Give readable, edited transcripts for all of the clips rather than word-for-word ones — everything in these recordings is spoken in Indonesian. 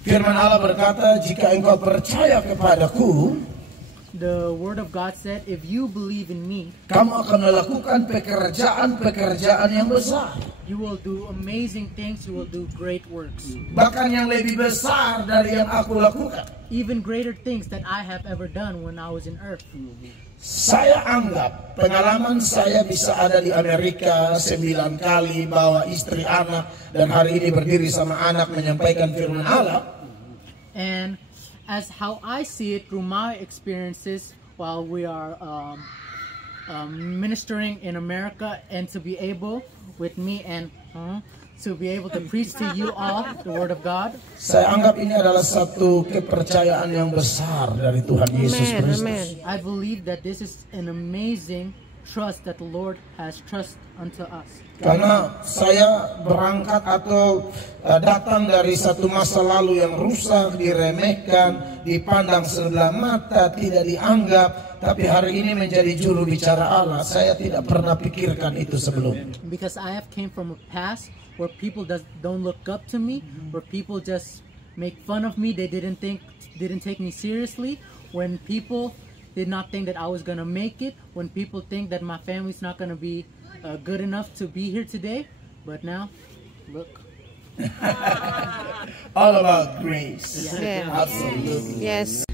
Firman Allah berkata, jika engkau percaya kepadaku, the word of God said, if you believe in me, kamu akan melakukan pekerjaan-pekerjaan yang besar. you will do amazing things, you will do great works. Bahkan yang lebih besar dari yang aku lakukan. Even greater things that I have ever done when I was in earth. Saya anggap pengalaman saya bisa ada di Amerika 9 kali, bawa istri anak, dan hari ini berdiri sama anak menyampaikan firman Allah. And as how I see it through my experiences while we are ministering in America, and to be able with me and to be able to preach to you all the word of God. Saya anggap ini adalah satu kepercayaan yang besar dari Tuhan Yesus Kristus. I believe that this is an amazing trust that the Lord has trust unto us. Karena saya berangkat atau datang dari satu masa lalu yang rusak, diremehkan, dipandang sebelah mata, tidak dianggap, tapi hari ini menjadi juru bicara Allah. Saya tidak pernah pikirkan itu sebelumnya. Because I have came from a past where people don't look up to me, where people just make fun of me. They didn't take me seriously. When people did not think that I was gonna make it, when people think that my family's not gonna be good enough to be here today, but now, look. All about grace. Yeah. Absolutely. Yes.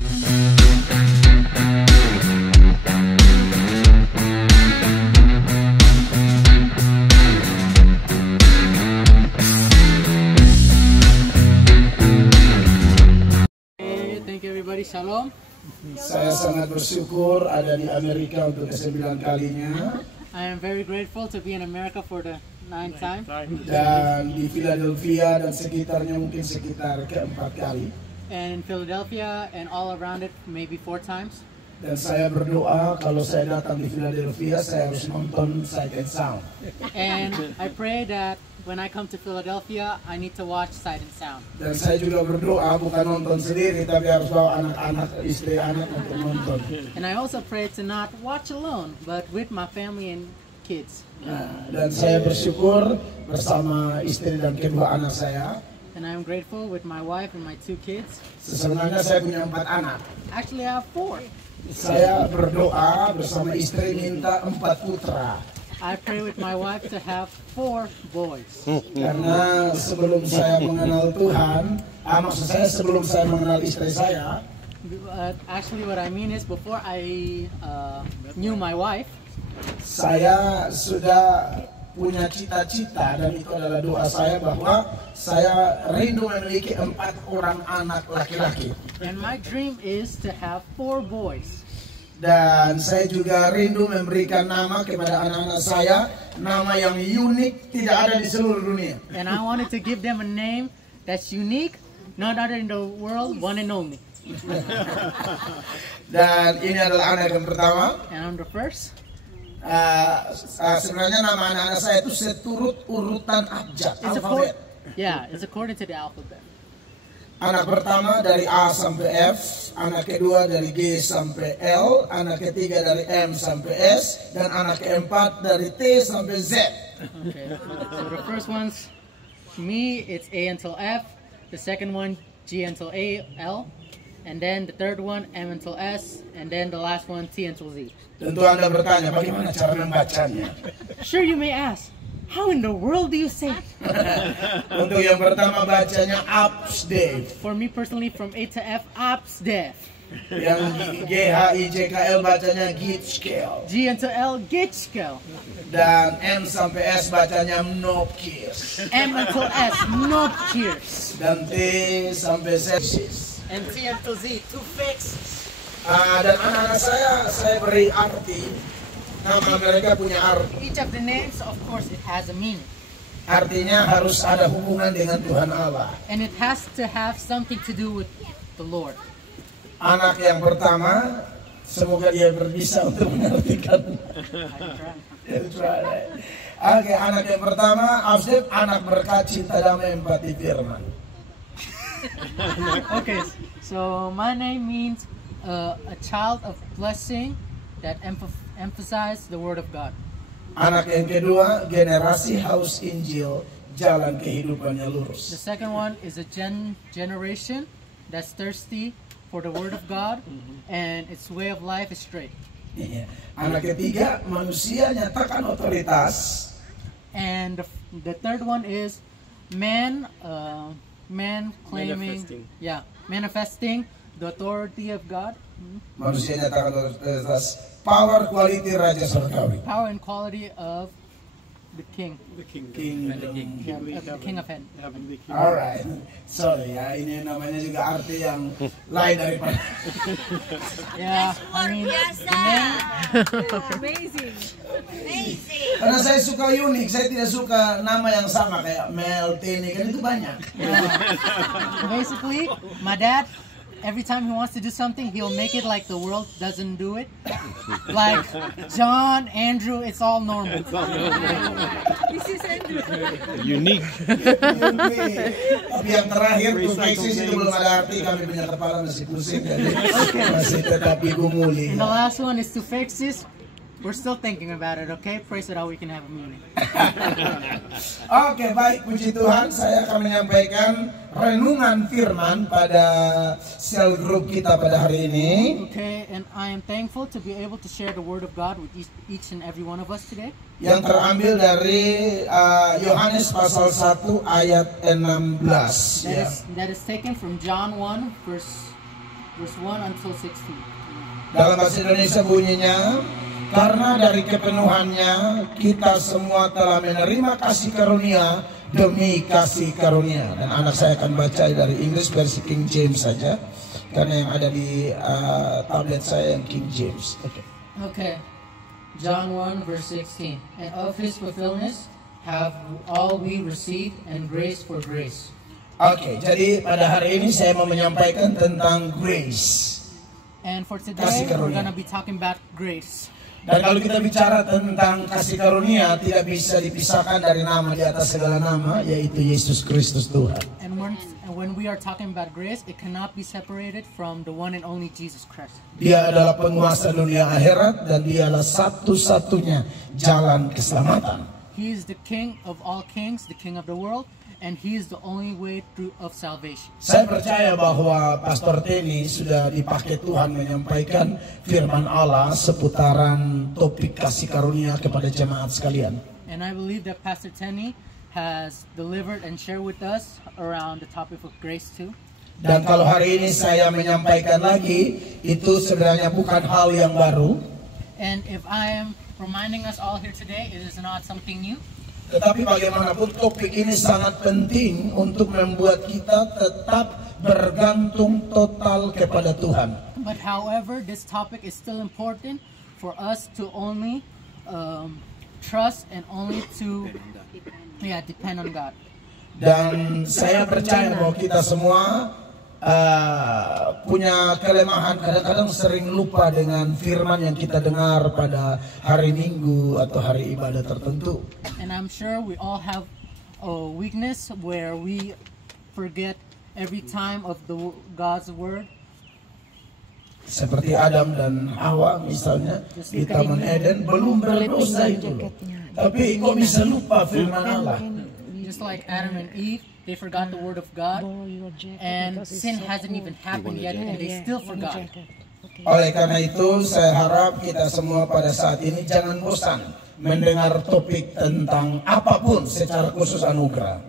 Thank you everybody. Shalom. Saya sangat bersyukur ada di Amerika untuk ke-9 kalinya. I am very grateful to be in America for the 9th time. Dan di Philadelphia dan sekitarnya mungkin sekitar ke-4 kali. And in Philadelphia and all around it maybe 4 times. Dan saya berdoa kalau saya datang di Philadelphia saya harus nonton Sight and Sound. And I pray that when I come to Philadelphia, I need to watch Sight and Sound. Dan saya juga berdoa bukan nonton sendiri tapi harus bawa anak-anak, istri anak untuk nonton. And I also pray to not watch alone, but with my family and kids. Nah, dan saya bersyukur bersama istri dan kedua anak saya. And I am grateful with my wife and my 2 kids. Sebenarnya saya punya 4 anak. Actually, I have 4. Saya berdoa bersama istri minta 4 putra. I pray with my wife to have 4 boys. Karena sebelum saya mengenal Tuhan, maksud saya sebelum saya mengenal istri saya, Actually, what I mean is before I knew my wife, saya sudah punya cita-cita dan itu adalah doa saya bahwa saya rindu memiliki 4 orang anak laki-laki. and my dream is to have 4 boys. Dan saya juga rindu memberikan nama kepada anak-anak saya, nama yang unik, tidak ada di seluruh dunia. And I wanted to give them a name that's unique, not other in the world, one and only. Dan ini adalah anak yang pertama. And I'm the first. Sebenarnya nama anak-anak saya itu seturut urutan abjad, alfabet. It's according to the alphabet. Anak pertama dari A sampai F, anak kedua dari G sampai L, anak ketiga dari M sampai S, dan anak keempat dari T sampai Z. Okay. So the first one's me, it's A until F. The second one, G until L. And then the third one, M until S. And then the last one, T until Z. Tentu Anda bertanya, bagaimana cara membacanya? Sure, you may ask, how in the world do you say it? Untuk yang pertama bacanya Absdev. For me personally, from A to F, Absdev. Yang GHIJKL bacanya Gitschkel. G until L, Gitschkel. Dan M sampai S bacanya Mnopkirs. M until S, Nopkirs. Dan T sampai Z. And T until Z, two fixes. Dan anak-anak saya beri arti. Nama mereka punya arti. Each of the names, of course, it has a meaning. Artinya harus ada hubungan dengan Tuhan Allah. And it has to have something to do with the Lord. Anak yang pertama, semoga dia bisa untuk mengartikan. Oke, anak yang pertama, Absdev, anak berkat, cinta, damai, empati, firman. Okay, so my name means a child of blessing that emphasize the word of God. Anak yang kedua, generasi Haus Injil, jalan kehidupannya The lurus. second one is a generation that's thirsty for the word of God and its way of life is straight. Iya. Anak ketiga, manusia nyatakan otoritas. And the third one is man claiming, manifesting the authority of God, Manusia nyatakan otoritas, power, quality, raja surgawi. power and quality of the king, Kingdom. the king of heaven. Alright, sorry ya, ini namanya juga arti yang lain daripada. Yeah, I Luar mean, biasa. the man, Amazing. Amazing. Karena saya suka unik, saya tidak suka nama yang sama kayak Mel, Tini, kan itu banyak. basically, my dad, every time he wants to do something, he'll make it like the world doesn't do it. Like John, Andrew, it's all normal. This is Andrew. Unique. Tapi yang terakhir tuh Texas itu belum ada arti, kami punya kepala masih pusing, jadi masih tetap digumuli. And the last one is to fix this. We're still thinking about it, okay? Pray so that we can have a meeting. Oke, baik, puji Tuhan, saya akan menyampaikan renungan firman pada sel grup kita pada hari ini. Okay, and I am thankful to be able to share the word of God with each and every one of us today. Yang terambil dari Yohanes pasal 1 ayat 16. Ya. That is taken from John 1, verse 1 until 16. Dalam bahasa Indonesia bunyinya, karena dari kepenuhannya kita semua telah menerima kasih karunia demi kasih karunia. Dan anak saya akan baca dari Inggris versi King James saja, karena yang ada di tablet saya yang King James. Okay, John 1, verse 16. And of his fulfillment have all we received, and grace for grace. Oke, jadi pada hari ini saya mau menyampaikan tentang grace. And for today, Kasih we're karunia. going to be talking about grace. Dan kalau kita bicara tentang kasih karunia, tidak bisa dipisahkan dari nama di atas segala nama, yaitu Yesus Kristus Tuhan. And when we are talking about grace, it cannot be separated from the one and only Jesus Christ. Dia adalah penguasa dunia akhirat dan dialah satu-satunya jalan keselamatan. He is the King of all kings, the King of the world, and He is the only way through of salvation. Saya percaya bahwa Pastor Teni sudah dipakai Tuhan menyampaikan firman Allah seputaran topik kasih karunia kepada jemaat sekalian. And I believe that Pastor Tenny has delivered and shared with us around the topic of grace too. Dan kalau hari ini saya menyampaikan lagi, itu sebenarnya bukan hal yang baru. And if I am reminding us all here today, it is not something new. Tetapi bagaimanapun topik ini sangat penting untuk membuat kita tetap bergantung total kepada Tuhan. But however, this topic is still important for us to only trust and only to depend on God. Dan saya percaya bahwa kita semua punya kelemahan, kadang-kadang sering lupa dengan firman yang kita dengar pada hari Minggu atau hari ibadah tertentu. And I'm sure we all have a weakness where we forget every time of God's word. Seperti Adam dan Hawa misalnya di Taman Eden belum berdosa itu loh. Tapi kok bisa lupa firman Allah? Just like Adam and Eve, they forgot the word of God, and sin hasn't even happened yet, and they still forgot. Oleh karena itu, saya harap kita semua pada saat ini jangan bosan mendengar topik tentang apapun secara khusus anugerah.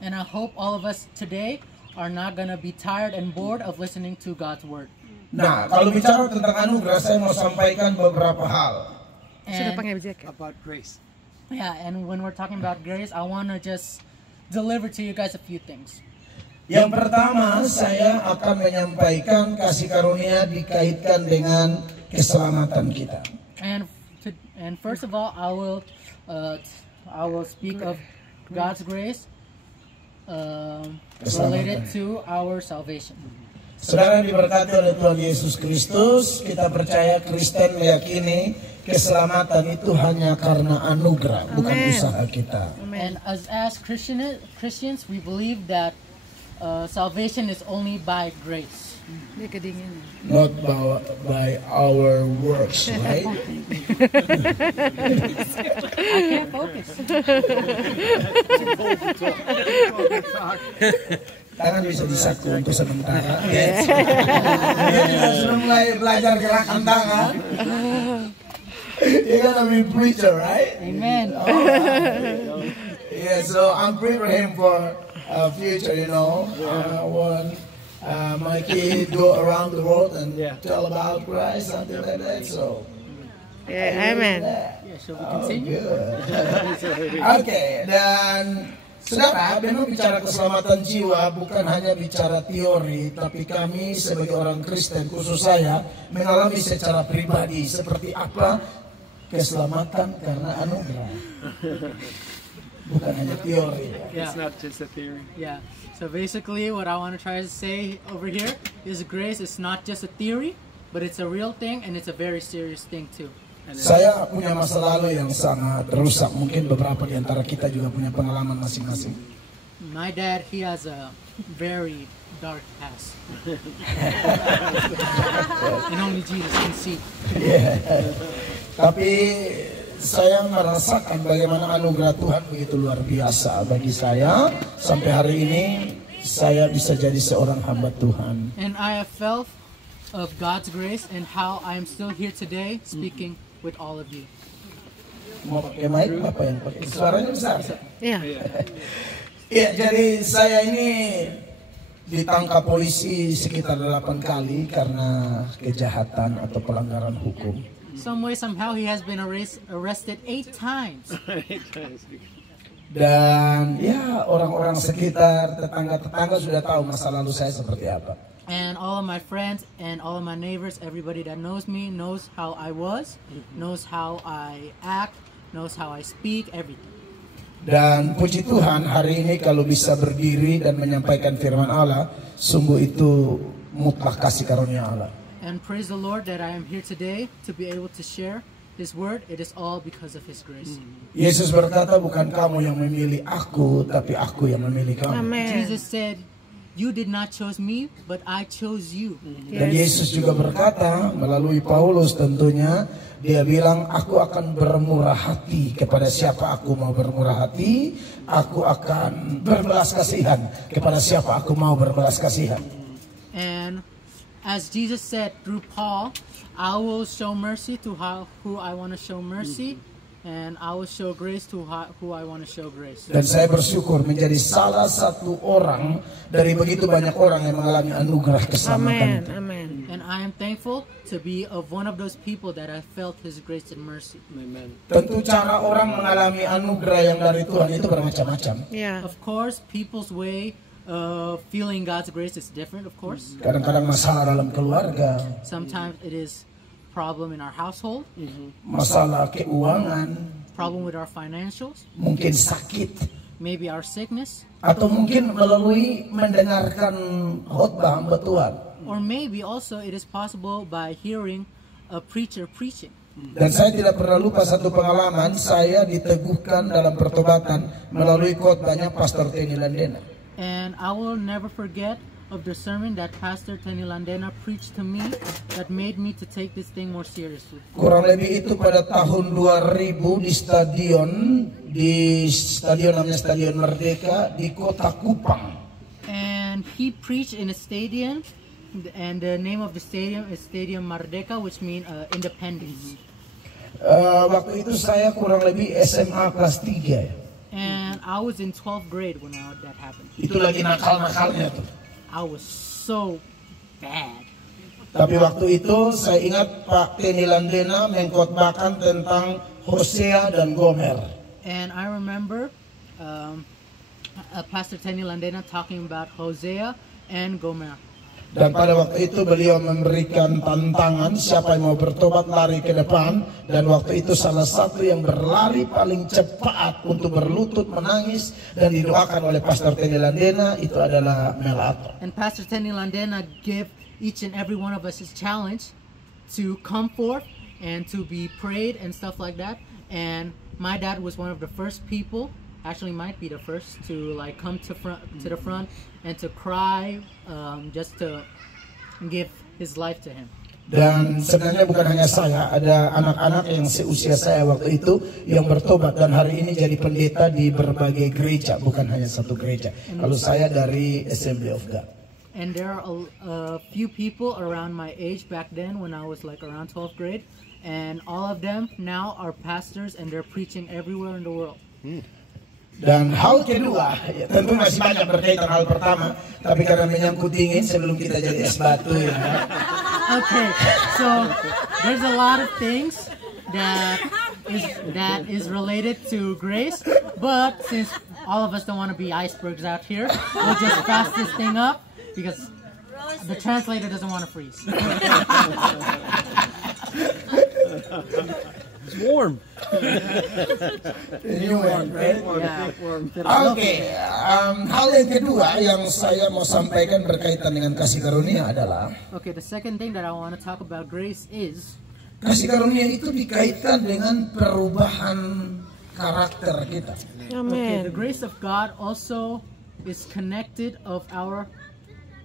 And I hope all of us today are not gonna be tired and bored of listening to God's word. Nah, kalau bicara tentang anugerah, saya mau sampaikan beberapa hal. And, about grace. yeah, and when we're talking about grace, I wanna just deliver to you guys a few things. Yang pertama, saya akan menyampaikan kasih karunia dikaitkan dengan keselamatan kita. And first of all, I will speak of God's grace related to our salvation. Saudara yang diberkati oleh Tuhan Yesus Kristus, kita percaya Kristen meyakini keselamatan itu hanya karena anugerah, bukan usaha kita. And as Christians, we believe that salvation is only by grace. Dia kedinginan. not by our works, right? I can't focus. Tangan bisa disaku untuk sementara. Yes. Dia juga sudah mulai belajar gerakan tangan. You're gonna be preacher, right? Amen. Yeah, so I'm praying for him for future, you know. When my kid go around the world and tell about Christ, something like that. So, Yeah, amen. Yeah, shall we continue? Oke, dan saudara, memang bicara keselamatan jiwa bukan hanya bicara teori, tapi kami sebagai orang Kristen, khusus saya, mengalami secara pribadi seperti apa keselamatan karena anugerah. Bukan hanya teori. Yeah. It's not just a theory. Yeah. So basically, what I want to try to say over here is grace is not just a theory, but it's a real thing and it's a very serious thing too. Saya punya masa lalu yang sangat rusak. Mungkin beberapa di antara kita juga punya pengalaman masing-masing. My dad, he has a very dark past. And only Jesus can see. Tapi saya merasakan bagaimana anugerah Tuhan begitu luar biasa bagi saya. Sampai hari ini saya bisa jadi seorang hamba Tuhan. And I have felt of God's grace and how I am still here today speaking with all of you. Mau pakai mic apa yang pakai? Suaranya besar. Yeah. Iya, jadi saya ini ditangkap polisi sekitar 8 kali karena kejahatan atau pelanggaran hukum. Some way, somehow, he has been arrested 8 times. Dan ya orang-orang sekitar, tetangga-tetangga sudah tahu masa lalu saya seperti apa. And all of my friends and all of my neighbors, everybody that knows me, knows how I was, knows how I act, knows how I speak, everything. Dan puji Tuhan hari ini kalau bisa berdiri dan menyampaikan firman Allah, sungguh itu mutlak kasih karunia Allah. And praise the Lord that I am here today to be able to share His word. It is all because of His grace. Yesus berkata, bukan kamu yang memilih aku, tapi aku yang memilih kamu. Amen. Jesus said, "You did not choose me, but I chose you." Dan Yesus juga berkata melalui Paulus tentunya, dia bilang, aku akan bermurah hati kepada siapa aku mau bermurah hati, aku akan berbelas kasihan kepada siapa aku mau berbelas kasihan. And as Jesus said through Paul, I will show mercy to who I want to show mercy, and I will show grace to who I want to show grace. Dan saya bersyukur menjadi salah satu orang dari begitu banyak orang yang mengalami anugerah keselamatan Amen. itu. Amen. And I am thankful to be of one of those people that have felt His grace and mercy. Amen. Tentu cara orang mengalami anugerah yang dari Tuhan itu bermacam-macam. Yeah. Of course, people's way of feeling God's grace is different, of course. Kadang-kadang masalah dalam keluarga, Sometimes it is problem in our household, masalah keuangan, problem with our financials, mungkin sakit, maybe our sickness, atau mungkin melalui mendengarkan khotbah hamba Tuhan. or maybe also it is possible by hearing a preacher preaching. Dan saya tidak pernah lupa satu pengalaman, saya diteguhkan dalam pertobatan melalui khotbahnya Pastor Tenny Landena. And I will never forget of the sermon that Pastor Tenny Landena preached to me that made me to take this thing more seriously. Kurang lebih itu pada tahun 2000 di stadion namanya Stadion Merdeka di kota Kupang. And he preached in a stadium, and the name of the stadium is Stadium Merdeka, which means independence. Waktu itu saya kurang lebih SMA kelas 3. And I was in 12th grade when that happened. Itu lagi nakal-nakalnya tuh. I was so bad. Tapi waktu itu saya ingat Pak Tenny Landena mengkhotbahkan tentang Hosea dan Gomer. And I remember Pastor Tenny Landena talking about Hosea and Gomer. Dan pada waktu itu beliau memberikan tantangan siapa yang mau bertobat lari ke depan. Dan waktu itu salah satu yang berlari paling cepat untuk berlutut menangis dan didoakan oleh Pastor Tenny Landena itu adalah Melato. And Pastor Tenny Landena gave each and every one of us his challenge to come forth and to be prayed and stuff like that. And my dad was one of the first people, actually might be the first, to like come to the front and to cry, just to give his life to him. Dan sebenarnya bukan hanya saya, ada anak-anak yang seusia saya waktu itu yang bertobat dan hari ini jadi pendeta di berbagai gereja, bukan hanya satu gereja. Kalau saya dari Assembly of God. And there are a few people around my age back then when I was like around 12th grade, and all of them now are pastors and they're preaching everywhere in the world. Dan hal kedua, ya tentu masih banyak berkaitan hal pertama, tapi karena menyangkut dingin sebelum kita jadi es batu ya. Okay, so there's a lot of things that is related to grace, but since all of us don't want to be icebergs out here, we'll just fast this thing up because the translator doesn't want to freeze. It's warm. Oke, hal yang kedua yang saya mau sampaikan berkaitan dengan kasih karunia adalah Okay, the second thing that I want to talk about grace is kasih karunia itu dikaitkan dengan perubahan karakter kita. okay, the Amen. grace of God also is connected of our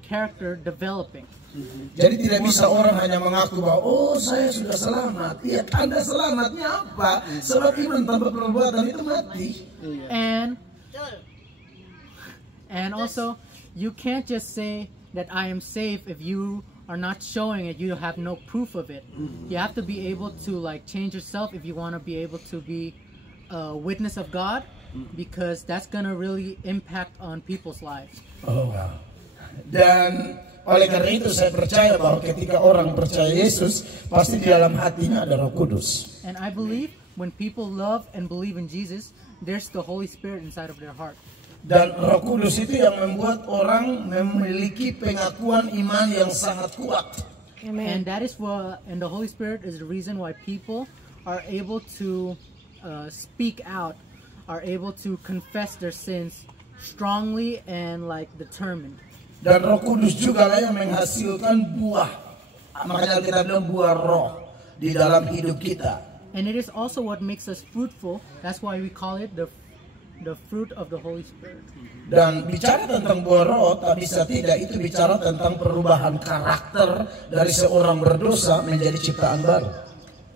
character developing. Jadi tidak bisa orang hanya mengaku bahwa oh saya sudah selamat. Ya tanda selamatnya apa? Sebab iman tanpa perbuatan itu mati. And also you can't just say that I am safe if you are not showing it. You have no proof of it. You have to be able to like change yourself if you want to be able to be a witness of God, because that's gonna really impact on people's lives. Oh wow. Dan oleh karena itu saya percaya bahwa ketika orang percaya Yesus, pasti di dalam hatinya ada Roh Kudus. And I believe when people love and believe in Jesus, there's the Holy Spirit inside of their heart. Dan Roh Kudus itu yang membuat orang memiliki pengakuan iman yang sangat kuat. And that is what, and the Holy Spirit is the reason why people are able to speak out, are able to confess their sins strongly and like determined. Dan Roh Kudus juga lah yang menghasilkan buah. Makanya kita bilang buah roh di dalam hidup kita. And it is also what makes us fruitful. That's why we call it the fruit of the Holy Spirit. Dan bicara tentang buah roh, tak bisa tidak itu bicara tentang perubahan karakter dari seorang berdosa menjadi ciptaan baru.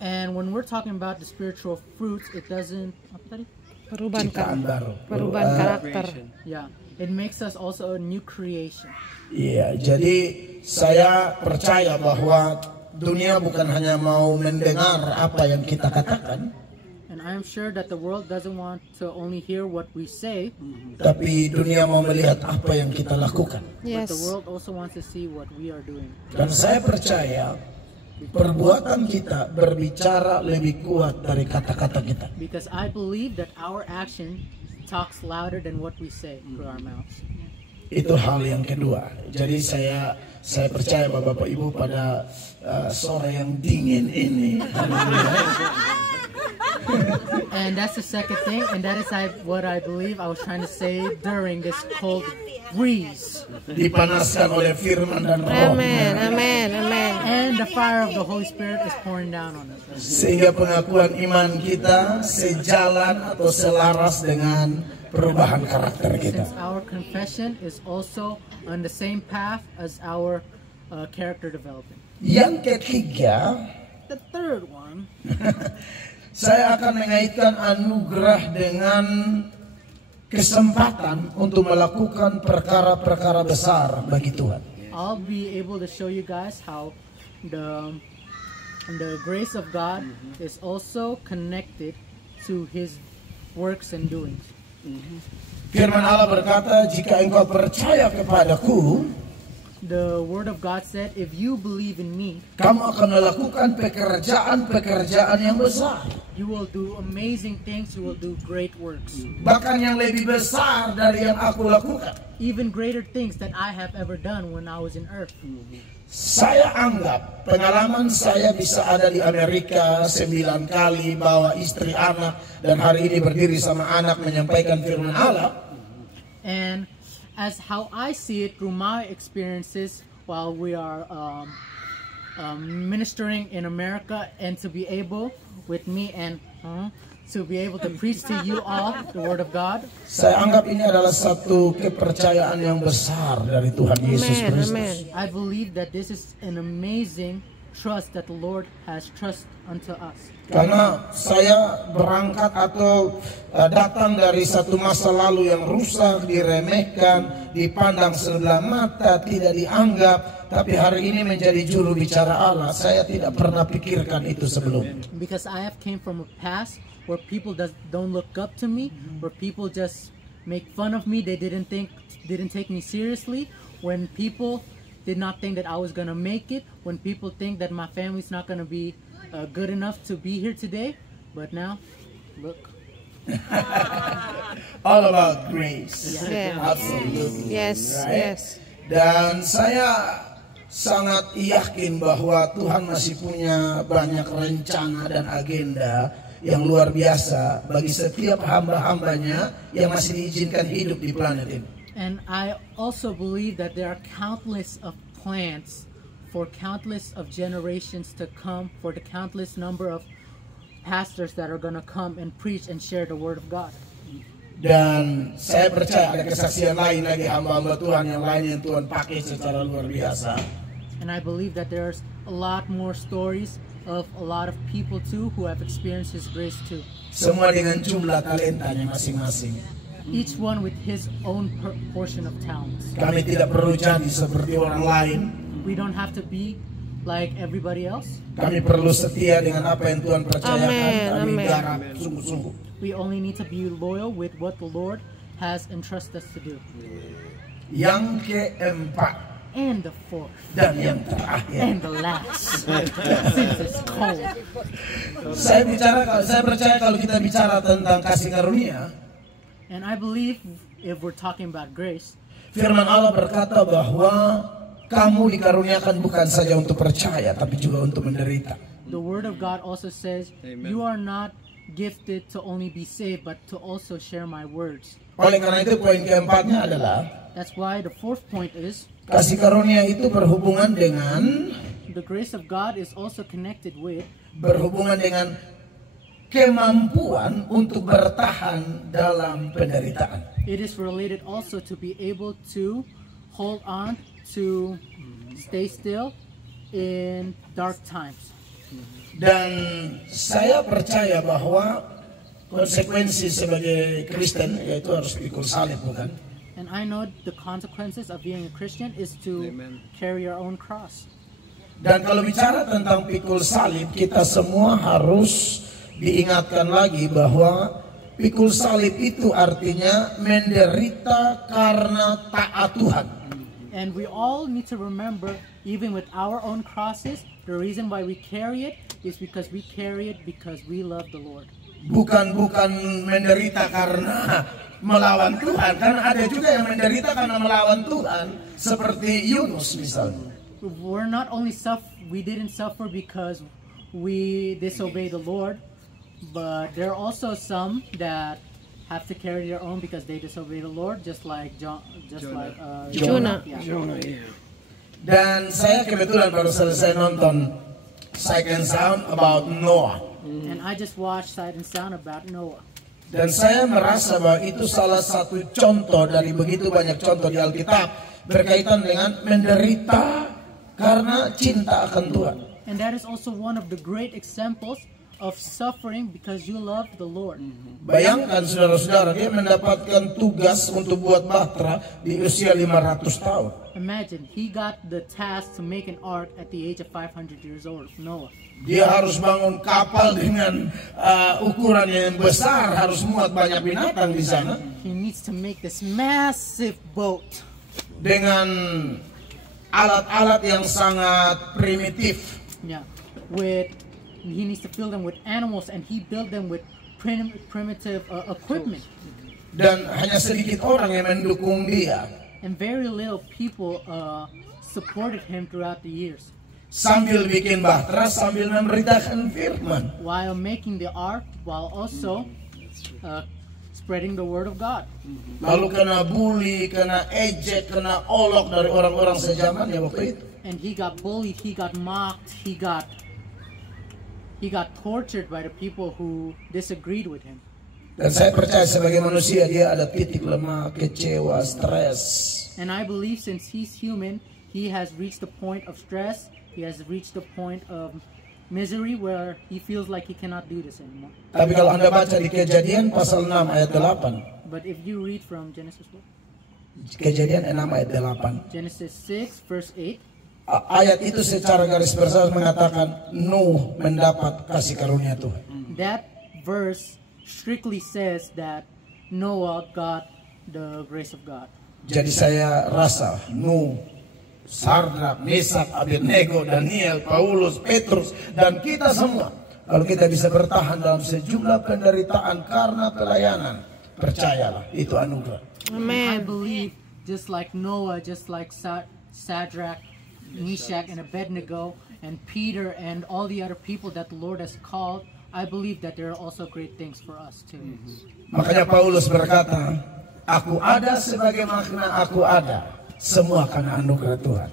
And when we're talking about the spiritual fruits, it doesn't. Apa tadi? Ciptaan baru. Perubahan karakter. Yeah, it makes us also a new creation. Iya, jadi saya percaya bahwa dunia bukan hanya mau mendengar apa yang kita katakan, And I am sure that the world doesn't want to only hear what we say, tapi dunia mau melihat apa yang kita lakukan. but the Yes. world also wants to see what we are doing. Dan saya percaya perbuatan kita berbicara lebih kuat dari kata-kata kita. Because I believe that our action talks louder than what we say through our mouths. Itu hal yang kedua. Jadi saya percaya Bapak Ibu pada sore yang dingin ini. And that's the second thing, and that is what I believe I was trying to say during this cold breeze. Dipanaskan oleh firman dan roh. Amen. Amen. Amen. And the fire of the Holy Spirit is pouring down on us. Sehingga pengakuan iman kita sejalan atau selaras dengan perubahan karakter kita. Since our confession is also on the same path as our character development. Yang ketiga, The third one, saya akan mengaitkan anugerah dengan kesempatan untuk melakukan perkara-perkara besar bagi Tuhan. I'll be able to show you guys how the grace of God is also connected to His works and doings. Firman Allah berkata, jika engkau percaya kepadaku, The Word of God said, if you believe in me, kamu akan melakukan pekerjaan-pekerjaan yang besar. you will do amazing things, you will do great works. Bahkan yang lebih besar dari yang aku lakukan. Even greater things that I have ever done when I was in earth. Saya anggap pengalaman saya bisa ada di Amerika 9 kali, bawa istri anak, dan hari ini berdiri sama anak menyampaikan firman Allah. And as how I see it through my experiences while we are ministering in America, and to be able with me and to be able to preach to you all the Word of God. Saya anggap ini adalah satu kepercayaan yang besar dari Tuhan Yesus Amen. Kristus. Amen. I believe that this is an amazing trust that the Lord has trust unto us. Karena saya berangkat atau datang dari satu masa lalu yang rusak, diremehkan, dipandang sebelah mata, tidak dianggap. Tapi hari ini menjadi juru bicara Allah. Saya tidak pernah pikirkan itu sebelum. Because I have came from a past where people don't look up to me, where people just make fun of me. They didn't take me seriously. When people did not think that I was gonna make it. When people think that my family's not gonna be good enough to be here today. But now, look. All about grace. Yeah. Absolutely. Yes. Right? Yes. Dan saya sangat yakin bahwa Tuhan masih punya banyak rencana dan agenda yang luar biasa bagi setiap hamba-hambanya yang masih diizinkan hidup di planet ini. And I also believe that there are countless of plans for countless of generations to come, for the countless number of pastors that are going to come and preach and share the Word of God. Dan saya percaya ada kesaksian lain lagi hamba-hamba Tuhan yang lain yang Tuhan pakai secara luar biasa. And I believe that there's a lot more stories of a lot of people too who have experienced His grace too. Semua dengan jumlah talentanya masing-masing. Each one with his own portion of talents. Kami tidak perlu jadi seperti orang lain. We don't have to be like everybody else. Kami perlu setia dengan apa yang Tuhan percayakan. Amen, Kami amen. garap sungguh-sungguh. We only need to be loyal with what the Lord has entrusted us to do. Yang keempat And the fourth. dan yang terakhir. And the last. Since it's cold. Saya percaya kalau kita bicara tentang kasih karunia, And I believe if we're talking about grace, firman Allah berkata bahwa kamu dikaruniakan bukan saja untuk percaya, tapi juga untuk menderita. the Word of God also says, you are not gifted to only be saved, but to also share my words. Oleh karena itu poin keempatnya adalah That's why the fourth point is, kasih karunia itu berhubungan dengan the grace of God is also connected with kemampuan untuk bertahan dalam penderitaan. it is related also to be able to hold on, to stay still in dark times. Dan saya percaya bahwa konsekuensi sebagai Kristen yaitu harus pikul salib, bukan? And I know the consequences of being a Christian is to carry our own cross. Dan kalau bicara tentang pikul salib, kita semua harus diingatkan lagi bahwa pikul salib itu artinya menderita karena taat Tuhan. And we all need to remember, even with our own crosses, the reason why we carry it is because we carry it because we love the Lord. Bukan menderita karena melawan Tuhan. Karena ada juga yang menderita karena melawan Tuhan, seperti Yunus misalnya. We're not only we didn't suffer because we disobey the Lord, but there are also some that have to carry their own because they disobey the Lord, just like Jonah. Yeah. Dan saya kebetulan baru selesai nonton Sight and Sound about Noah. And I just watched Sight and Sound about Noah. Dan saya merasa bahwa itu salah satu contoh dari begitu banyak contoh di Alkitab berkaitan dengan menderita karena cinta akan Tuhan. And that is also one of the great examples of suffering because you love the Lord. Bayangkan saudara-saudara, dia mendapatkan tugas untuk buat bahtera di usia 500 tahun. Imagine, he got the task to make an ark at the age of 500 years old, Noah. Dia harus bangun kapal dengan ukuran yang besar, harus muat banyak binatang di sana. He needs to make this massive boat Dengan alat-alat yang sangat primitif. Yeah, he needs to fill them with animals, and he built them with primitive equipment. Dan hanya sedikit orang yang mendukung dia. And very little people supported him throughout the years. Sambil bikin bahtera, sambil memberitakan firman. While making the ark, while also spreading the word of God. Lalu kena bully, kena ejek, kena olok dari orang-orang sejaman ya waktu itu. And he got bullied, he got mocked, he got he got tortured by the people who disagreed with him. Dan saya percaya sebagai manusia dia ada titik lemah, kecewa, stres. And I believe since he's human, he has reached the point of stress, he has reached the point of misery where he feels like he cannot do this anymore. Tapi kalau Anda baca di Kejadian pasal 6 ayat 8. But if you read from Genesis what? Kejadian 6 ayat 8. Genesis 6 verse 8. Ayat itu secara garis besar mengatakan Nuh mendapat kasih karunia Tuhan. That verse strictly says that Noah got the grace of God. Jadi saya rasa Nuh, Sadrak, Mesak, Abednego, Daniel, Paulus, Petrus, dan kita semua, kalau kita bisa bertahan dalam sejumlah penderitaan karena pelayanan, percayalah itu anugerah. I believe just like Noah, just like Shadrach, Meshach, and Abednego, and Peter, and all the other people that the Lord has called, I believe that there are also great things for us too. Makanya Paulus berkata, aku ada sebagai makna aku ada, semua karena anugerah Tuhan.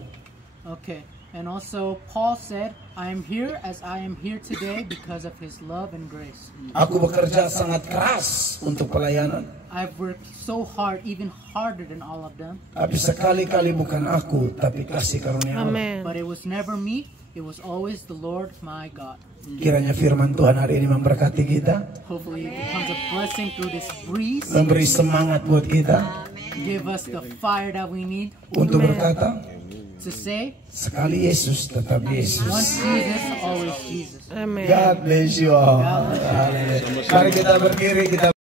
Okay, and also Paul said, I am here as I am here today because of His love and grace. Aku bekerja sangat keras untuk pelayanan. I've worked so hard, even harder than all of them. Tapi sekali-kali bukan aku, tapi kasih karunia Allah. But it was never me, it was always the Lord my God. Kiranya firman Tuhan hari ini memberkati kita, Hopefully it becomes a blessing through this breeze, memberi semangat buat kita give us the fire that we need untuk berkata, to say, sekali Yesus tetap Yesus. once Jesus, always Jesus. God bless you all. Haleluya. Mari kita berdiri, kita